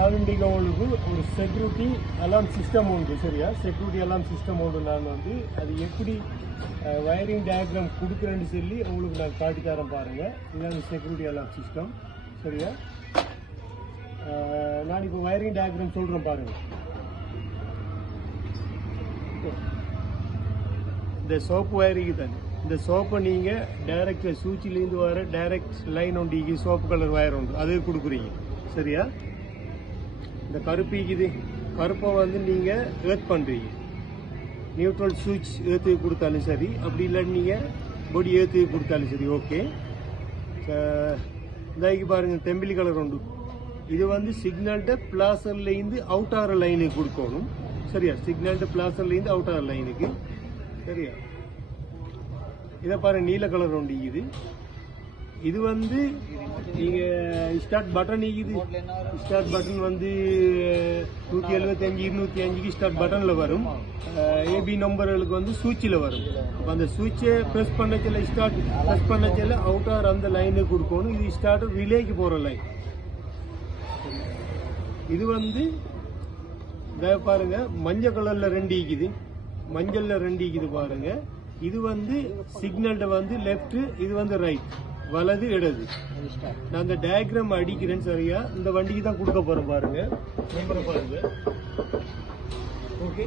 நானுண்டிக்கு உங்களுக்கு ஒரு செக்யூரிட்டி அலாம் சிஸ்டம் உண்டு சரியா. செக்யூரிட்டி அலாம் சிஸ்டம் உண்டு. நான் வந்து அது எப்படி வயரிங் டயக்ராம் கொடுக்குறேன்னு சொல்லி உங்களுக்கு நான் காட்டி தரேன் பாருங்கள். இதுதான் செக்யூரிட்டி அலாம் சிஸ்டம் சரியா. நான் இப்போ வயரிங் டயக்ராம் சொல்கிறேன் பாருங்கள். இந்த சோப்பு வயரிங்கு தானே. இந்த சோப்பை நீங்கள் டைரக்ட் சூச்சிலேருந்து வர டைரக்ட் லைன் ஒண்டிக்கு சோப்பு கலர் வயர் உண்டு அது கொடுக்குறீங்க சரியா. இந்த கருப்பிக்குது கருப்பை வந்து நீங்கள் ஏர்த் பண்ணுறீங்க. நியூட்ரல் சுவிட்ச் ஏற்றுக்கு கொடுத்தாலும் சரி, அப்படி இல்லைன்னு நீங்கள் பொடி ஏற்றுக்கு கொடுத்தாலும் சரி. ஓகே, இதாக்கி பாருங்கள் தெம்பிலி கலர் உண்டு. இது வந்து சிக்னல்ட பிளாசர்லேருந்து அவுட் ஆகிற லைனுக்கு கொடுக்கணும் சரியா. சிக்னல்ட பிளாசர்லேருந்து அவுட் ஆகிற லைனுக்கு சரியா. இதை பாருங்க நீல கலர் உண்டு. இது வந்து நீங்கள் ஸ்டார்ட் பட்டன் இருக்குது. ஸ்டார்ட் பட்டன் வந்து 175 205க்கு ஸ்டார்ட் பட்டனில் வரும். ஏபி நம்பர்களுக்கு வந்து சுவிட்சில் வரும். அப்போ அந்த சுவிட்சை ப்ரெஸ் பண்ணச்சில் ஸ்டார்ட் ப்ரெஸ் பண்ணச்சில் அவுட் ஆர் அந்த லைனுக்கு கொடுக்கணும். இது ஸ்டார்ட் ரிலேக்கு போகிற லைன். இது வந்து இதை பாருங்க மஞ்சள் கலரில் 2 இருக்குது, மஞ்சளில் 2 இருக்குது பாருங்க. இது வந்து சிக்னல்ட வந்து லெஃப்ட், இது வந்து ரைட், வலது இடது. நான் அந்த டயக்ராம் அடிக்கிறேன் சரியா. இந்த வண்டிக்கு தான் கொடுக்க போறேன் பாருங்க. நம்பரை பாருங்க. ஓகே,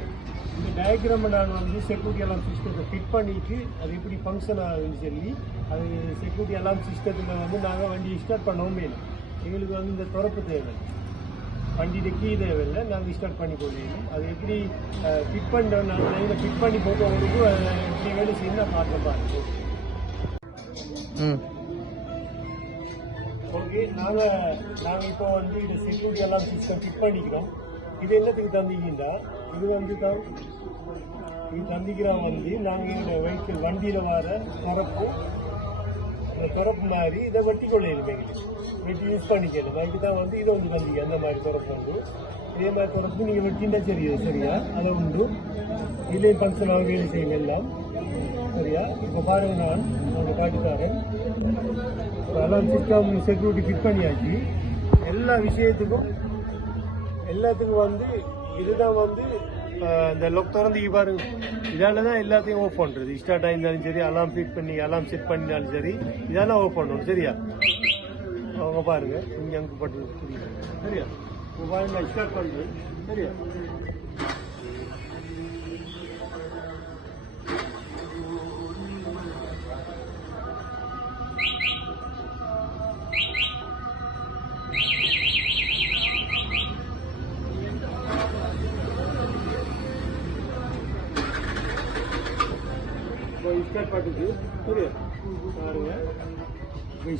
இந்த டயக்ராமை நான் வந்து செக்யூரிட்டி அலாம் சிஸ்டத்தை ஃபிட் பண்ணிட்டு அது எப்படி ஃபங்க்ஷன் ஆகுதுன்னு சொல்லி அது செக்யூரிட்டி அலாம் சிஸ்டத்தில் வந்து நாங்கள் வண்டியை ஸ்டார்ட் பண்ணவும் வேணும். எங்களுக்கு வந்து இந்த திறப்பு தேவை, வண்டியில கீ தேவையில்லை, நாங்கள் ஸ்டார்ட் பண்ணி போடுவோம். அது எப்படி ஃபிட் பண்ணுறோம் நான் லைனை ஃபிட் பண்ணி போட்டவங்களுக்கு எப்படி வேலை செய்யணும் காட்டுறேன் பாருங்க. ஓகே, நாங்கள் இப்போ வந்து இந்த செக்யூரிட்டி அலாம் சிஸ்டம் ஃபிட் பண்ணிக்கிறோம். இது என்னத்துக்கு தந்திக்கின்றா, இது வந்து தான் இது தந்திக்கிறோம் வந்து நாங்கள் இந்த வெஹிக்கிள் வண்டியில் வர திறப்பு, இந்த திறப்பு மாதிரி இதை வெட்டி கொள்ளையிலும் எங்களுக்கு வெட்டி யூஸ் பண்ணிக்கணும். அதுக்கு தான் வந்து இதை வந்து தந்திக்க அந்த மாதிரி திறப்பு வந்து இதே மாதிரி திறப்பு நீங்கள் வெட்டிண்டா சரியா அதை உண்டு. இதுலேயும் ஃபங்க்ஷனாக வேலை செய்யணும் எல்லாம் சரியா. இப்போ பாருங்க நான் அவங்க காட்டித்தாரேன். அலாம் சிஸ்டம் செக்யூரிட்டி ஃபிட் பண்ணியாச்சு. எல்லா விஷயத்துக்கும் எல்லாத்துக்கும் வந்து இதுதான் வந்து இந்த லொக் திறந்து பாருங்க. இதால தான் எல்லாத்தையும் ஆஃப் பண்ணுறது. ஸ்டார்ட் ஆயிருந்தாலும் சரி, அலாம் ஃபிட் பண்ணி அலாம் செட் பண்ணினாலும் சரி, இதெல்லாம் ஆஃப் பண்ணணும் சரியா. அவங்க பாருங்க இங்கே அங்கே பட்டு சரியா. இப்போ பாருங்க நான் ஸ்டார்ட் பண்ணுறேன் சரியா. ஸ்டார்ட் பண்ணுது சரியா. பாருங்க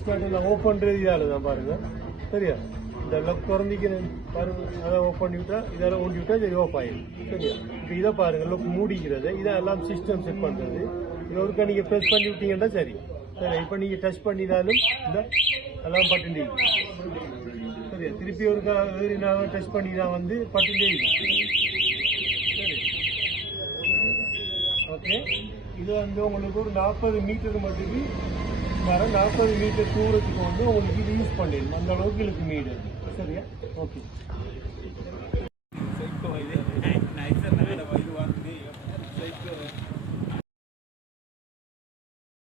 ஸ்டார்ட் எல்லாம் ஓப்பன் பண்ணுறது இதால தான் பாருங்க சரியா. இந்த லக் திறந்திக்கிறேன் பாருங்க, அதை ஓப்பன் பண்ணி விட்டா இதெல்லாம் ஓண்டி விட்டா சரி ஆஃப் ஆயிடும் சரியா. இப்போ இதை பாருங்க லொக் மூடிக்கிறது, இதை எல்லாம் சிஸ்டம் செட் பண்ணுறது. இது ஒருக்கா நீங்கள் ப்ரெஸ் பண்ணி விட்டீங்கன்னா சரி சரி. இப்போ நீங்கள் டச் பண்ணினாலும் இந்த எல்லாம் பட்டுண்டே சரியா. திருப்பி ஒருக்கா நான் டச் பண்ணி தான் வந்து பட்டுண்டே சரி. ஓகே, இது வந்து உங்களுக்கு ஒரு 40 மீட்டர் மட்டுக்கு வர 40 மீட்டர் தூரத்துக்கு வந்து உங்களுக்கு இது யூஸ் பண்ணிடணும். அந்த அளவுக்கு இருக்கு மீடு சரியா. ஓகே.